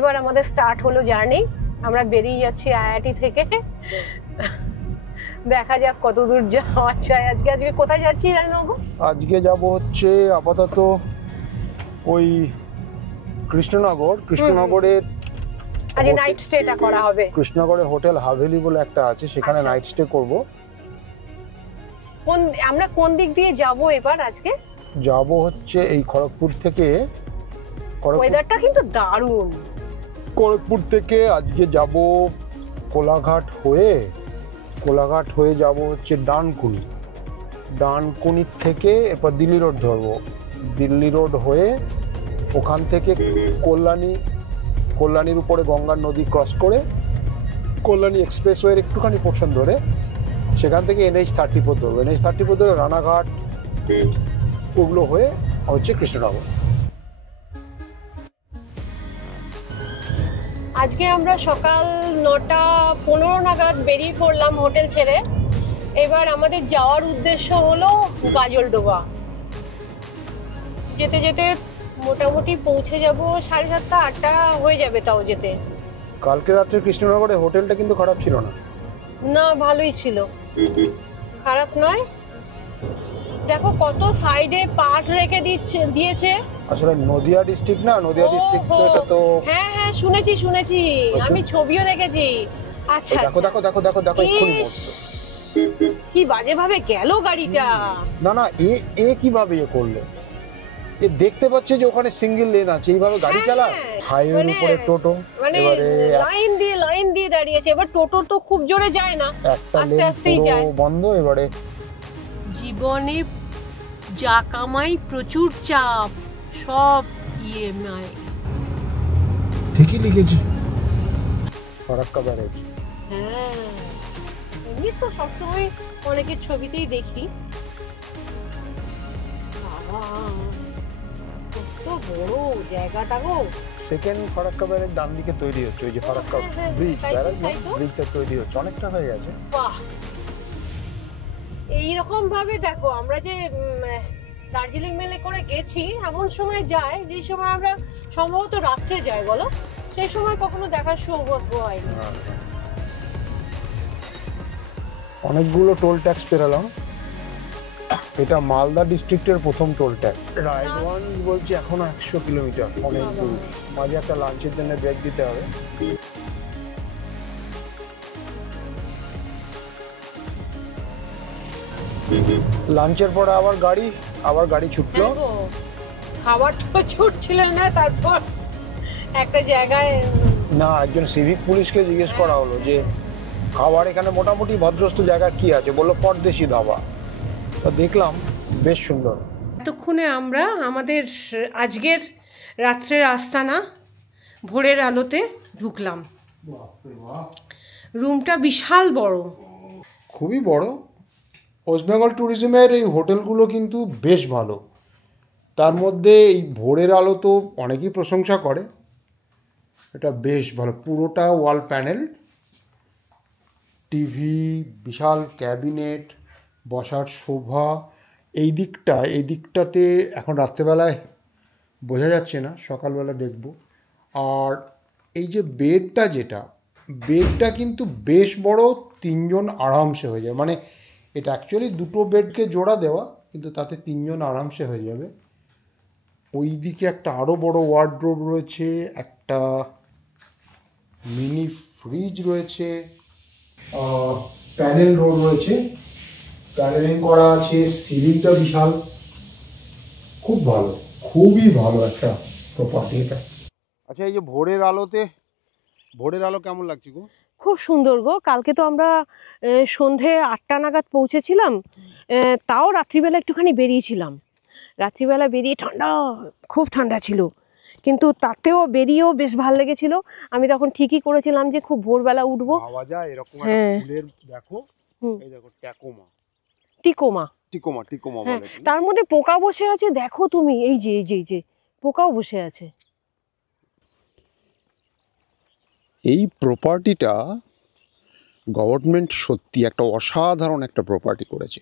এবার আমাদের স্টার্ট হলো জার্নি। আমরা বেরিয়ে যাচ্ছি আইআইটি থেকে। দেখা যাক কতদূর যাওয়া যায়। আজকে কোথায় যাচ্ছি জানো? আজকে যাব হচ্ছে আপাতত ওই কৃষ্ণনগরের আজকে নাইট স্টেটা করা হবে। কৃষ্ণনগরে হোটেল হাভেলি বলে একটা আছে, সেখানে নাইট স্টে করব। আমরা কোন দিক দিয়ে যাব এবার? আজকে যাব হচ্ছে এই খড়গপুর থেকে। ওয়েদারটা কিন্তু দারুণ। খড়গপুর থেকে আজকে যাব কোলাঘাট হয়ে যাব হচ্ছে ডানকুনি থেকে এরপর দিল্লি রোড ধরবো। দিল্লি রোড হয়ে ওখান থেকে কল্যাণীর উপরে গঙ্গার নদী ক্রস করে কল্যাণী এক্সপ্রেসওয়ের একটুখানি পোর্শন ধরে সেখান থেকে NH-34 ধরবো। NH-34 ধরে রানাঘাট ওগুলো হয়ে হচ্ছে কৃষ্ণনগর। আজকে আমরা সকাল 9:15 নাগাদ বেরিয়ে পড়লাম হোটেল ছেড়ে। এবার আমাদের যাওয়ার উদ্দেশ্য হলো গাজলডোবা। যেতে যেতে মোটামুটি পৌঁছে যাব 7:30 8টা হয়ে যাবে তাও যেতে। কালকে রাত্রে কৃষ্ণনগরে হোটেলটা কিন্তু খারাপ ছিল না। না, ভালোই ছিল, খারাপ নয়। দেখো কত সাইডে পাট রেখে দিয়েছে। আসলে নদিয়া ডিস্ট্রিক্ট না, নদিয়া ডিস্ট্রিক্ট তো এটা তো। হ্যাঁ শুনেছি, আমি ছবিও দেখেছি। আচ্ছা দেখো এক্ষুনি কি বাজে ভাবে গেল গাড়িটা। না এ কিভাবে করলো? এ দেখতে পাচ্ছে যে ওখানে সিঙ্গেল লেন আছে, এইভাবে গাড়ি চালায় হাইওয়ের উপরে টোটো। এবারে লাইন দিয়ে দাঁড়িয়েছে। এবার টোটো তো খুব জোরে যায় না, আস্তে আস্তেই যায়। বন্ধ। এবারে জীবনে যা কামাই প্রচুর চাপ, সব EMI। ঠিকই লিখেছি, ফারাক্কা ব্যারেজ। হ্যাঁ, এমনি তো সবসময় অনেকের ছবিতেই দেখি। বাবা কত বড় জায়গাটা গো। সেকেন্ড ফারাক্কা ব্যারেজ ডান দিকে তৈরি হচ্ছে, ওই যে ফারাক্কা ব্রিজ, ব্রিজটা তৈরি হচ্ছে, অনেকটা হয়ে গেছে। বাহ, এইরকম ভাবে দেখো আমরা যে দার্জিলিং মেলে করে গেছি, এমন সময় যায় যে সময় আমরা সম্ভবত রাত্রে যাই, বলো, সেই সময় কখনো দেখার সৌভাগ্য হয়নি। অনেকগুলো টোল ট্যাক্স পেরালাম। এটা মালদা ডিস্ট্রিক্টের প্রথম টোল ট্যাক্স। রায়গঞ্জ বলছি এখনো 100 কিলোমিটার, অনেক দূর। মাঝে একটা লাঞ্চের জন্য ব্রেক দিতে হবে। লাঞ্চের পরে আবার গাড়ি ছুটলো। খাবার তো ছুটছিল না, তারপর একটা জায়গায় না, একজন সিভিক পুলিশকে জিজ্ঞেস করা হলো যে খাবার এখানে মোটামুটি ভদ্রস্থ জায়গা কি আছে, বললো পরদেশি ধাবা। তো দেখলাম বেশ সুন্দর। এতক্ষণে আমরা আমাদের আজকের রাত্রের আস্তানা ভোরের আলোতে ঢুকলাম। রুমটা বিশাল বড়, খুবই বড়। ওয়েস্ট বেঙ্গল ট্যুরিজমের এই হোটেলগুলো কিন্তু বেশ ভালো। তার মধ্যে এই ভোরের আলো তো অনেকেই প্রশংসা করে, এটা বেশ ভালো। পুরোটা ওয়াল প্যানেল, টিভি, বিশাল ক্যাবিনেট, বসার সোফা। এই দিকটাতে এখন রাত্রেবেলায় বোঝা যাচ্ছে না, সকালবেলা দেখব। আর এই যে বেডটা কিন্তু বেশ বড়, 3 জন আরামসে হয়ে যায়। মানে এটা অ্যাকচুয়ালি 2টো বেডকে জোড়া দেওয়া, কিন্তু তাতে 3 জন আরামসে হয়ে যাবে। ওই দিকে একটা আরও বড় ওয়ার্ডরোব রয়েছে, একটা মিনি ফ্রিজ রয়েছে, প্যানেল ডোর রয়েছে, প্যানেলিং করা আছে, সিলিংটা বিশাল। খুব ভালো, খুবই ভালো একটা প্রপার্টি এটা। আচ্ছা, এই যে ভোরের আলো কেমন লাগছে গো? খুব সুন্দর গো। কালকে তো আমরা সন্ধে 8টা নাগাদ পৌঁছেছিলাম, তাও রাত্রিবেলা একটুখানি বেরিয়েছিলাম। রাত্রিবেলা বেরিয়ে খুব ঠান্ডা ছিল, কিন্তু তাতেও বেরিয়েও বেশ ভালো লেগেছিল। আমি তখন ঠিকই করেছিলাম যে খুব ভোরবেলা উঠবো। হ্যাঁ, টিকোমা বলে। তার মধ্যে পোকা বসে আছে, দেখো তুমি, এই যে পোকাও বসে আছে। এই প্রপার্টিটা গভর্নমেন্ট সত্যি একটা অসাধারণ একটা প্রপার্টি করেছে।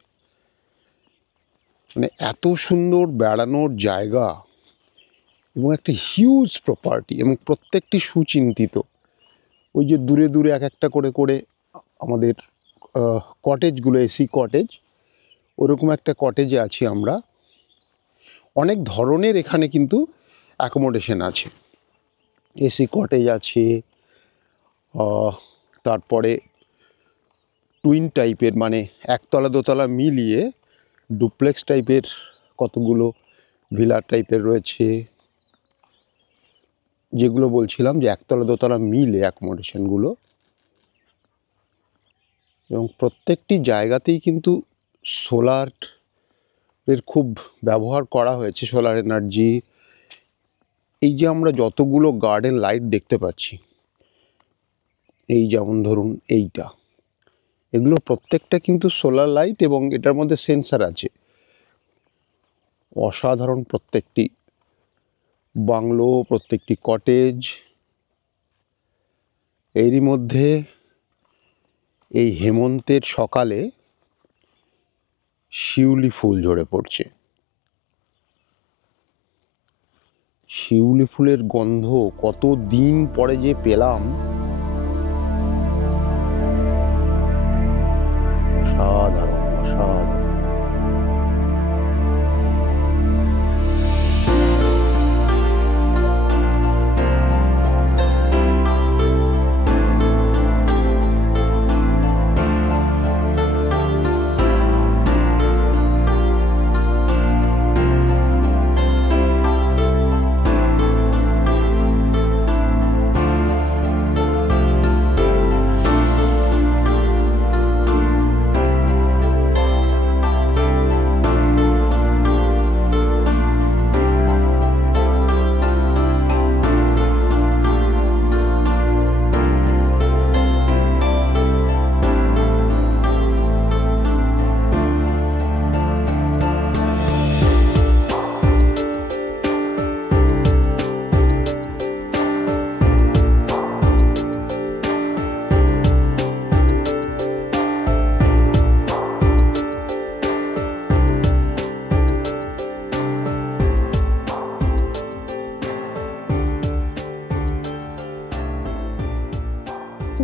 মানে এত সুন্দর বেড়ানোর জায়গা এবং একটা হিউজ প্রপার্টি, এবং প্রত্যেকটি সুচিন্তিত। ওই যে দূরে দূরে এক একটা করে করে আমাদের কটেজগুলো, এসি কটেজ, ওরকম একটা কটেজে আছি আমরা। অনেক ধরনের এখানে কিন্তু অ্যাকোমোডেশন আছে। এসি কটেজ আছে, তারপরে টুইন টাইপের, মানে একতলা দোতলা মিলিয়ে ডুপ্লেক্স টাইপের কতগুলো ভিলা টাইপের রয়েছে, যেগুলো বলছিলাম যে একতলা দোতলা মিলে অ্যাকোমোডেশনগুলো। এবং প্রত্যেকটি জায়গাতেই কিন্তু সোলারের খুব ব্যবহার করা হয়েছে, সোলার এনার্জি। এই যে আমরা যতগুলো গার্ডেন লাইট দেখতে পাচ্ছি, এই যেমন ধরুন এইটা, এগুলো প্রত্যেকটা কিন্তু সোলার লাইট, এবং এটার মধ্যে সেন্সার আছে। অসাধারণ প্রত্যেকটি বাংলো, প্রত্যেকটি কটেজ। এরই মধ্যে এই হেমন্তের সকালে শিউলি ফুল ঝরে পড়ছে। শিউলি ফুলের গন্ধ কত দিন পরে যে পেলাম, অসাধারণ অসাধারণ।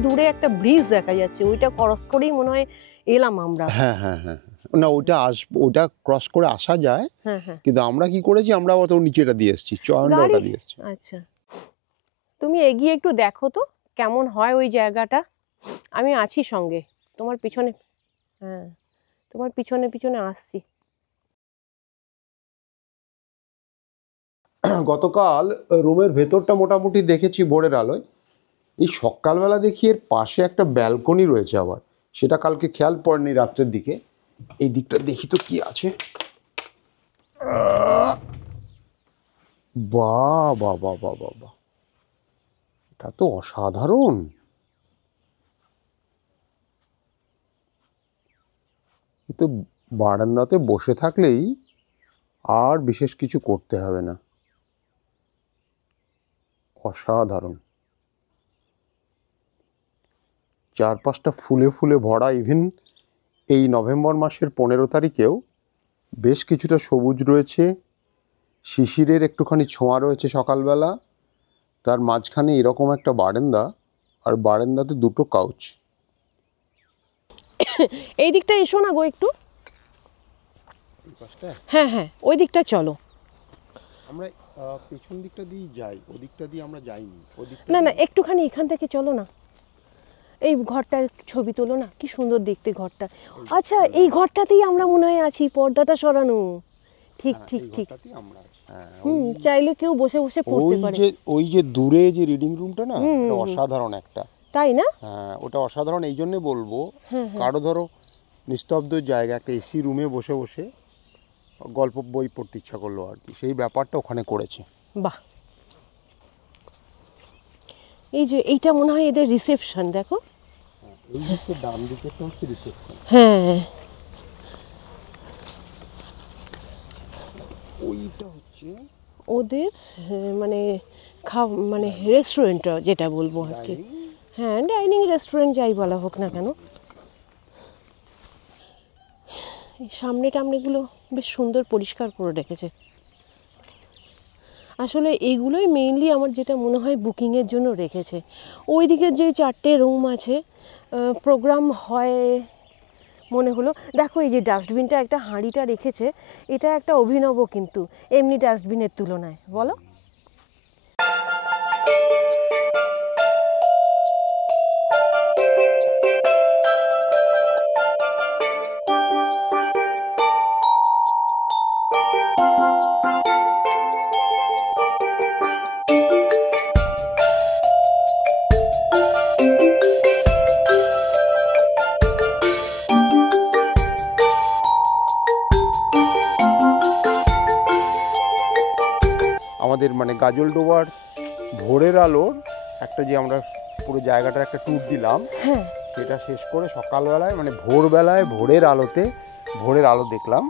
দূরে একটা ব্রিজ দেখা যাচ্ছে, ওইটা ক্রস করেই মনে হয় এলাম আমরা। হ্যাঁ হ্যাঁ হ্যাঁ, না ওটা ক্রস করে আসা যায়, হ্যাঁ হ্যাঁ। কিন্তু আমরা কি করেছি, আমরা অত নিচেটা দিয়ে এসেছি, চয়নটা ওটা দিয়ে এসেছি। আচ্ছা, তুমি এগিয়ে একটু দেখো তো কেমন হয় ওই জায়গাটা। আমি আছি সঙ্গে, তোমার পিছনে। হ্যাঁ, তোমার পিছনে পিছনে আসছি। গতকাল রুমের ভেতরটা মোটামুটি দেখেছি ভোরের আলোয়। এই সকালবেলা দেখি এর পাশে একটা ব্যালকনি রয়েছে আবার, সেটা কালকে খেয়াল পড়েনি রাত্রের দিকে। এই দিকটা দেখি তো কি আছে। বাহ বাহ বাহ বাহ বাহ বাহ, এটা তো অসাধারণ। তো বারান্দাতে বসে থাকলেই আর বিশেষ কিছু করতে হবে না। অসাধারণ, চারপাশটা ফুলে ফুলে ভরা। ইভেন এই নভেম্বর মাসের 15 তারিখেও বেশ কিছুটা সবুজ রয়েছে, শিশিরের একটুখানি ছোঁয়া রয়েছে সকালবেলা। তার মাঝখানে এরকম একটা বারান্দা, আর বারান্দাতে দুটো কাউচ। এই দিকটা এসো না গো একটু। হ্যাঁ হ্যাঁ, ওই দিকটা চলো। আমরা পেছন দিকটা দিয়ে যাই, ওদিকটা দিয়ে আমরা যাইনি। না না, একটুখানি এখান থেকে চলো না। এই ঘরটার ছবি তোলো না, কি সুন্দর দেখতে ঘরটা। আচ্ছা, এই ঘরটাতেই আমরা মনে হয় আছি, পর্দাটা সরানো। ঠিক ঠিক ঠিক। চাইলে কেউ বসে বসে পড়তে পারে। ওই যে দূরে যে রিডিং রুমটা না, এটা অসাধারণ একটা। তাই না? হ্যাঁ, ওটা অসাধারণ। এই জন্যে বলবো, কারো ধরো নিস্তব্ধ জায়গা, একটা এসি রুমে বসে বসে গল্প বই পড়তে ইচ্ছা করলো আর কি, সেই ব্যাপারটা ওখানে করেছে। বাহ, এই যে এইটা মনে হয় এদের রিসেপশন, দেখো। এই দিকে ডান দিকে তো হচ্ছে রিসেপশন। হ্যাঁ, ওইটা হচ্ছে ওদের মানে মানে রেস্টুরেন্ট যেটা বলবো আর কি। হ্যাঁ, ডাইনিং রেস্টুরেন্ট যাই বলা হোক না কেন। সামনে টামনেগুলো বেশ সুন্দর পরিষ্কার করে রেখেছে। আসলে এইগুলোই মেইনলি আমার যেটা মনে হয় বুকিংয়ের জন্য রেখেছে। ওইদিকে যে 4টে রুম আছে, প্রোগ্রাম হয় মনে হলো। দেখো এই যে ডাস্টবিনটা, একটা হাঁড়িটা রেখেছে, এটা একটা অভিনব কিন্তু এমনি ডাস্টবিনের তুলনায়, বলো? আমাদের মানে গাজলডোবার ভোরের আলোর একটা যে আমরা পুরো জায়গাটার একটা ট্যুর দিলাম, হ্যাঁ, সেটা শেষ করে সকালবেলায় মানে ভোরবেলায় ভোরের আলো দেখলাম।